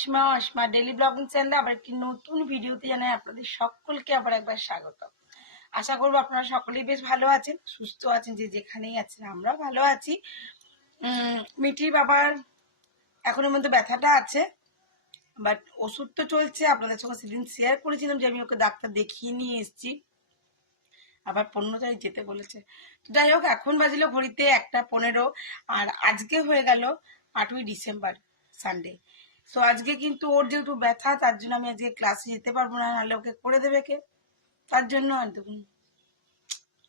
Asima Asima daily blogging চ্যানেলে আবার একটি নতুন ভিডিওতে জানাই আপনাদের সকলকে আবার একবার স্বাগত। আশা করবো আপনারা সকলেই বেশ ভালো আছেন, সুস্থ আছেন, যে যেখানেই আছেন। আমরাও ভালো আছি। মিঠির বাবার এখনের মধ্যে ব্যথাটা আছে, বাট ওষুধ তো চলছে। আপনাদের সঙ্গে সেদিন শেয়ার করেছিলাম যে আমি ওকে ডাক্তার দেখিয়ে নিয়ে এসেছি, আবার 15 তারিখ যেতে বলেছে। তো যাই হোক, এখন বাজিল ঘড়িতে 1:15, আর আজকে হয়ে গেল 8ই ডিসেম্বর, সানডে। তো আজকে কিন্তু ওর যেহেতু ব্যথা, তার জন্য আমি আজকে ক্লাসে যেতে পারবো না, নাহলে ওকে করে দেবে কে? তার জন্য আর দেখুন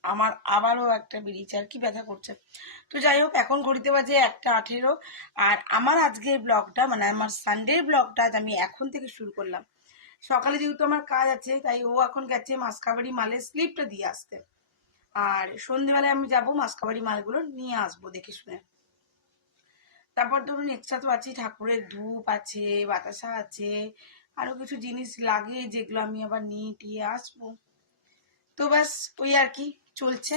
আমার আবারও একটা বেরিয়েছে, আর কি ব্যথা করছে। তো যাই হোক, এখন ঘড়িতে বাজে 1:18, আর আমার আজকের ব্লগটা মানে আমার সানডের ব্লগটা আমি এখন থেকে শুরু করলাম। সকালে যেহেতু আমার কাজ আছে, তাই ও এখন গেছে মাসকাবাড়ি মালের স্লিপটা দিয়ে আসতে, আর সন্ধ্যেবেলায় আমি যাবো মাসকাবাড়ি মালগুলো নিয়ে আসবো দেখে শুনে। তারপর ধরুন এক্সট্রা তো আছে, ঠাকুরের ধূপ আছে, বাতাসা আছে, আরো কিছু জিনিস লাগে যেগুলো আমি আবার নিয়ে টিয়ে আসবো। তো ব্যাস ওই আর কি চলছে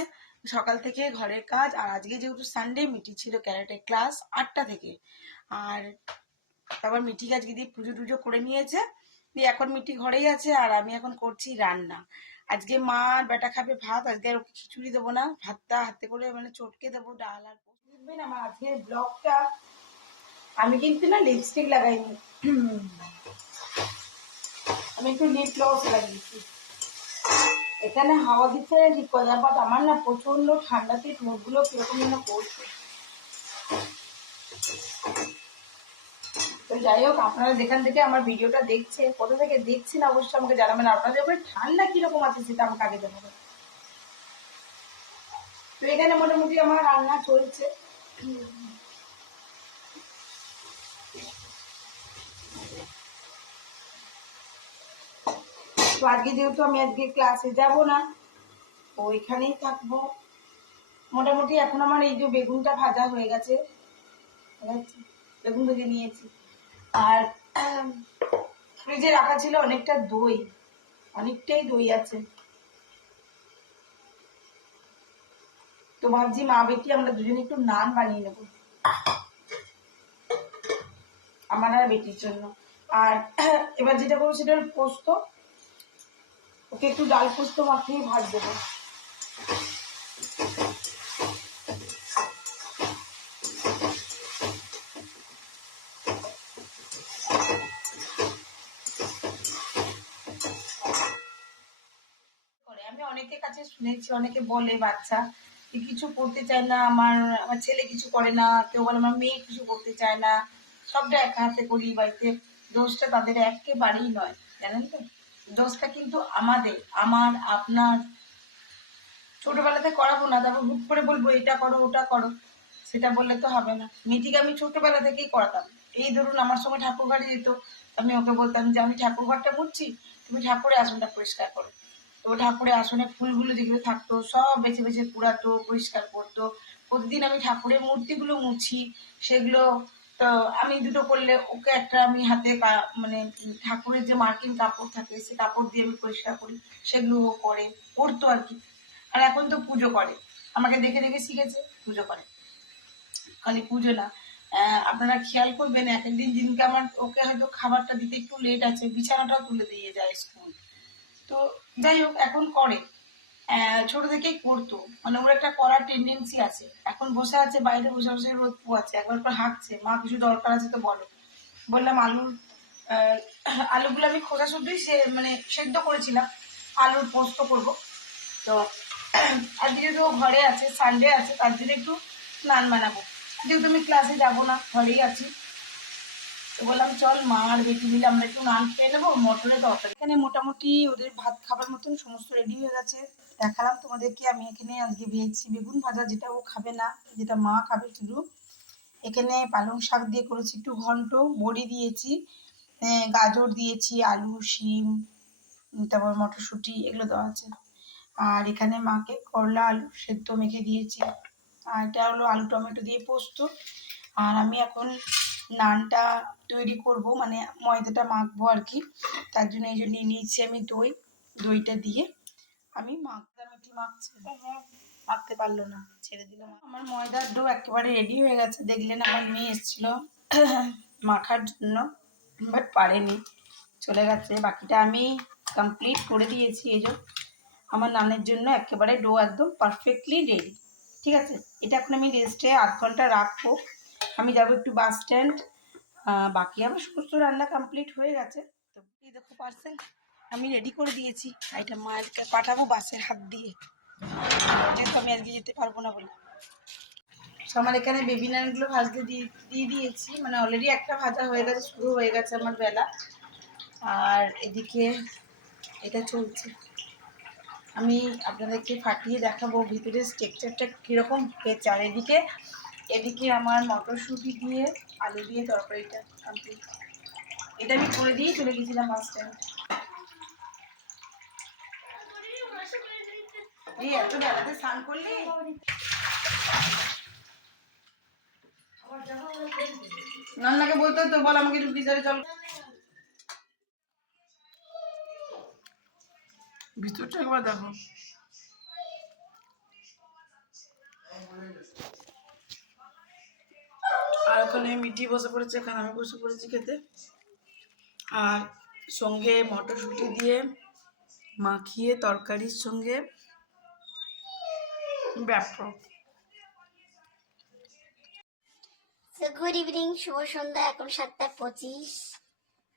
সকাল থেকে ঘরের কাজ। আর আজকে যেহেতু সানডে, মিটি ছিল ক্যারাটে ক্লাস 8টা থেকে, আর তারপর মিটিকে আজকে দিয়ে পুজো টুজো করে নিয়েছে, দিয়ে এখন মিটি ঘরেই আছে, আর আমি এখন করছি রান্না। আজকে মা আর বেটা খাবে ভাত, আজকে আর ওকে খিচুড়ি দেবো না, ভাতটা হাতে করে মানে চটকে দেবো, ডাল আর দেখবেন আমার আজকের ব্লগটা। আমি কিন্তু না লিপস্টিক লাগাইনি, আমি একটু লিপ গ্লস লাগিয়েছি। এখানে হাওয়া দিচ্ছে ঠিক কথা, বাট আমার না প্রচন্ড ঠান্ডাতে ঠোঁটগুলো কিরকম যেন করছে। তো যাই হোক, আপনারা যেখান থেকে আমার ভিডিওটা দেখছেন, কোথা থেকে দেখছেন অবশ্যই আমাকে জানাবেন। আপনাদের উপরে ঠান্ডা কিরকম আছে সেটা আমাকে আগে জানাবেন। তো এখানে মোটামুটি আমার রান্না চলছে। তো আজকে যেহেতু আমি আজকে ক্লাসে যাব না, ওইখানেই থাকবো। মোটামুটি এখন আমার এই যে বেগুনটা ভাজা হয়ে গেছে, বেগুন ভেজে নিয়েছি। আর ফ্রিজে রাখা ছিল অনেকটা দই, অনেকটাই দই আছে। তো ভাবছি মা বেটি আমরা দুজনে একটু নান বানিয়ে নেবো আমার আর বেটির জন্য। আর এবার যেটা করবো সেটা পোস্ত, ওকে একটু ডাল পোস্ত মাখিয়ে ভাত দেবো। আমি অনেকের কাছে শুনেছি, অনেকে বলে বাচ্চা কিছু করতে চায় না, আমার আমার ছেলে কিছু করে না, কেউ বলে আমার মেয়ে কিছু করতে চায় না, সবটা একা হাতে করি বাড়িতে। দোষটা তাদের একেবারেই নয়, জানেন তো। দোষটা কিন্তু আমাদের, আমার আপনার। ছোটবেলাতে করাবো না, তারপর হুট করে বলবো এটা করো ওটা করো, সেটা বললে তো হবে না। মেয়েটিকে আমি ছোটবেলা থেকেই করাতাম। এই ধরুন আমার সঙ্গে ঠাকুর ঘরে যেত, আমি ওকে বলতাম যে আমি ঠাকুর ঘরটা মুছছি, তুমি ঠাকুরের আসনটা পরিষ্কার করো। তো ঠাকুরের আসনে ফুলগুলো যেগুলো থাকতো সব বেছে বেছে কুড়াতো, পরিষ্কার করতো। প্রতিদিন আমি ঠাকুরের মূর্তিগুলো মুছি, সেগুলো। তো আমি দুটো করলে ওকে একটা আমি হাতে মানে ঠাকুরের যে মার্কিন কাপড় থাকে সে কাপড় দিয়ে আমি পরিষ্কার করি, সেগুলো ও করে, করতো আর কি। আর এখন তো পুজো করে, আমাকে দেখে দেখে শিখেছে, পুজো করে। খালি পুজো না, আপনারা খেয়াল করবেন এক একদিন দিনকে আমার ওকে হয়তো খাবারটা দিতে একটু লেট আছে, বিছানাটাও তুলে দিয়ে যায় স্কুল। তো যাই হোক, এখন করে। ছোট থেকেই করতো, মানে ওর একটা করার টেন্ডেন্সি আছে। এখন বসে আছে বাইরে, বসে বসে রোদ পোয়াচ্ছে, একবার করে হাঁকছে, মা কিছু দরকার আছে তো বলো। বললাম আলুর আলুগুলো আমি খোসা শুদ্ধই মানে সেদ্ধ করেছিলাম, আলুর পোস্ত করব। তো আজকে যেহেতু ঘরে আছে, সানডে আছে, তার জন্য একটু নান বানাবো। যেহেতু আমি ক্লাসে যাবো না, ঘরেই আছি, তো বললাম চল মা আর বেটি মিলে আমরা একটু নান খেয়ে নেবো, মটরের তরকারি। এখানে মোটামুটি ওদের ভাত খাবার মতন সমস্ত রেডি হয়ে গেছে। দেখালাম তোমাদেরকে, আমি এখানে আজকে ভেজেছি বেগুন ভাজা, যেটা ও খাবে না, যেটা মা খাবে শুধু। এখানে পালং শাক দিয়ে করেছি একটু ঘন্ট, বড়ি দিয়েছি, গাজর দিয়েছি, আলু, শিম, তারপর মটরশুঁটি, এগুলো দেওয়া আছে। আর এখানে মাকে করলা আলু সেদ্ধ মেখে দিয়েছি, আর এটা হলো আলু টমেটো দিয়ে পোস্ত। আর আমি এখন নানটা তৈরি করব, মানে ময়দাটা মাখবো আর কি। তার জন্য এই যে নিয়ে নিয়েছি আমি দই, দইটা দিয়ে আমি মাখলাম। একটু মাখছে, মাখতে পারলো না, ছেড়ে দিলাম। আমার ময়দার ডো একেবারে রেডি হয়ে গেছে, দেখলেন আমার মেয়ে এসেছিল মাখার জন্য। বাট পারেনি, চলে গেছে। বাকিটা আমি কমপ্লিট করে দিয়েছি। এই যে আমার নানের জন্য একেবারে ডো একদম পারফেক্টলি রেডি। ঠিক আছে, এটা এখন আমি রেস্টে 8 ঘন্টা রাখবো। আমি যাবো একটু বাস স্ট্যান্ড। বাকি আমার সমস্ত রান্না কমপ্লিট হয়ে গেছে। তো এই দেখো পার্সেল আমি রেডি করে দিয়েছি। এটা মালকে পাঠাবো বাসের হাত দিয়ে, যেহেতু আমি আজকে যেতে পারবো না বলে। আমার এখানে বেবি নানগুলো ভাজতে দিয়ে দিয়েছি, মানে অলরেডি একটা ভাজা হয়ে গেছে, শুরু হয়ে গেছে আমার বেলা। আর এদিকে এটা চলছে, আমি আপনাদেরকে ফাটিয়ে দেখাবো ভিতরে স্ট্রাকচারটা কীরকম হয়েছে। আর এদিকে আমার মটরশুঁটি দিয়ে আলু দিয়ে তরকারিটা কমপ্লিট। এটা আমি করে দিয়ে চলে গেছিলাম বাস স্ট্যান্ড। এই এত বেলাতে স্নান করলি? নান্নাকে বলতে তো বল আমাকে একটু ভিতরে চল। ভিতরটা একবার দেখো। আর ওখানে মিটি বসে পড়েছে, এখানে আমি বসে পড়েছি খেতে। আর সঙ্গে মটরশুঁটি দিয়ে মাখিয়ে তরকারির সঙ্গে ব্যাপক। গুড ইভিনিং, শুভ সন্ধ্যা। এখন 7:25।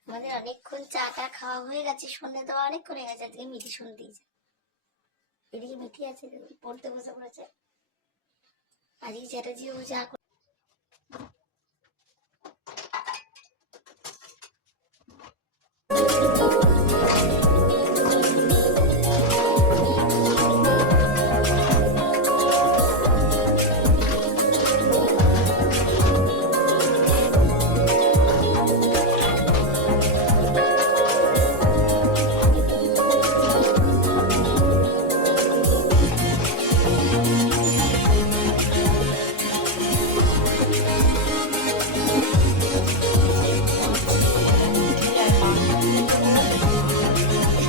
আমাদের অনেকক্ষণ চা টা খাওয়া হয়ে গেছে, সন্ধ্যে দেওয়া অনেক করে গেছে। আজকে মিঠি শুনতেই এদিকে মিঠি আছে, পড়তে বসে পড়েছে। আজকে চ্যাটার্জিও চা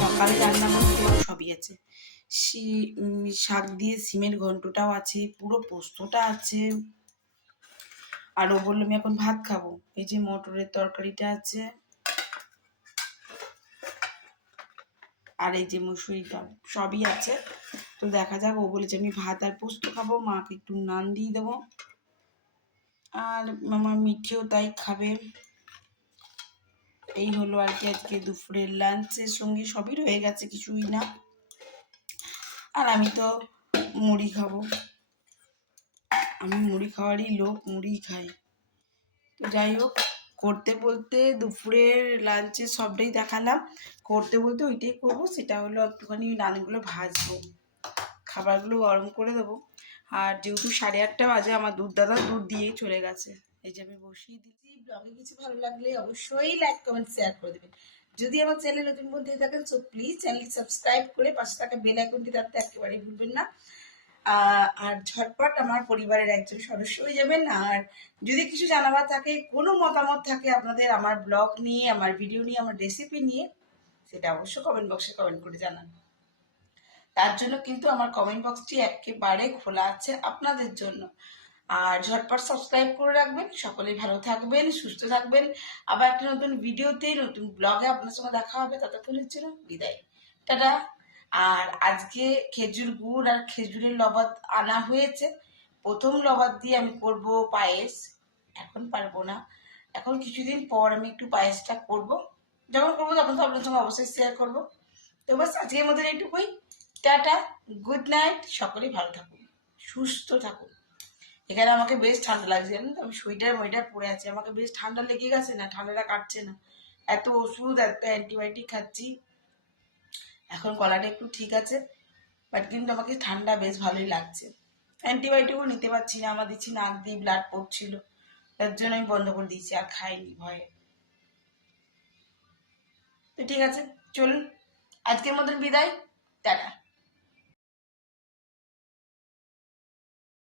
সকালে রান্না করতে সবই আছে। শাক দিয়ে সিমের ঘন্টটাও আছে, পুরো পোস্তটা আছে। আর ও বললো আমি এখন ভাত খাবো। এই যে মটরের তরকারিটা আছে, আর এই যে মুসুরি ডাল সবই আছে। তো দেখা যাক, ও বলেছে আমি ভাত আর পোস্ত খাবো, মাকে একটু নান দিয়ে দেবো। আর আমার মিঠিও তাই খাবে। এই হলো আর কি আজকে দুপুরের লাঞ্চের সঙ্গে সবই রয়ে গেছে, কিছুই না। আর আমি তো মুড়ি খাবো, আমি মুড়ি খাওয়ারই লোক, মুড়ি খাই। তো যাই হোক, করতে বলতে দুপুরের লাঞ্চে সবটাই দেখালাম। করতে বলতে ওইটাই করবো, সেটা হলো একটুখানি নানগুলো ভাজবো, খাবারগুলো গরম করে দেবো। আর যেহেতু 8:30 বাজে, আমার দুধ দাদা দুধ দিয়েই চলে গেছে। এই যে আমি বসিয়ে দিচ্ছি। ব্লগে কিছু ভালো লাগলে অবশ্যই লাইক কমেন্ট শেয়ার করে দেবেন। যদি আমার চ্যানেল নতুন বন্ধু থাকেন, সো প্লিজ চ্যানেল সাবস্ক্রাইব করে পাশে থাকা বেল আইকনটি টানতে একেবারেই ভুলবেন না। আর ঝটপট আমার পরিবারের একজন সদস্য হয়ে যাবেন। আর যদি কিছু জানাবার থাকে, কোনো মতামত থাকে আপনাদের আমার ব্লগ নিয়ে, আমার ভিডিও নিয়ে, আমার রেসিপি নিয়ে, সেটা অবশ্যই কমেন্ট বক্সে কমেন্ট করে জানান। তার জন্য কিন্তু আমার কমেন্ট বক্সটি একেবারে খোলা আছে আপনাদের জন্য। আর ঝটপট সাবস্ক্রাইব করে রাখবেন। সকলেই ভালো থাকবেন, সুস্থ থাকবেন। আবার একটা নতুন ভিডিওতে, নতুন ব্লগে আপনার সঙ্গে দেখা হবে। ততক্ষণের জন্য বিদায়, টাটা। আর আজকে খেজুর গুড় আর খেজুরের লবাদ আনা হয়েছে। প্রথম লবাদ দিয়ে আমি করব পায়েস। এখন পারবো না, এখন কিছুদিন পর আমি একটু পায়েসটা করব। যখন করবো তখন তো আপনার সঙ্গে অবশ্যই শেয়ার করবো। তো বাস আজকের মধ্যে এইটুকুই। Tata, good night. সকলেই ভালো থাকুন, সুস্থ থাকুন। এখানে আমাকে বেশ ঠান্ডা লাগছে, জানেন তো, আমি সোয়েটার পরে আছি। আমাকে বেশ ঠান্ডা লেগে গেছে, না ঠান্ডাটা কাটছে না। এত ওষুধ, এত অ্যান্টিবায়োটিক খাচ্ছি, এখন গলাটা একটু ঠিক আছে, বাট কিন্তু আমাকে ঠান্ডা বেশ ভালোই লাগছে। অ্যান্টিবায়োটিকও নিতে পারছি না, আমার দিচ্ছি নাক দিয়ে ব্লাড পড়ছিল, তার জন্য আমি বন্ধ করে দিয়েছি, আর খাইনি ভয়ে। তো ঠিক আছে, চলুন আজকের মতন বিদায়, টাটা।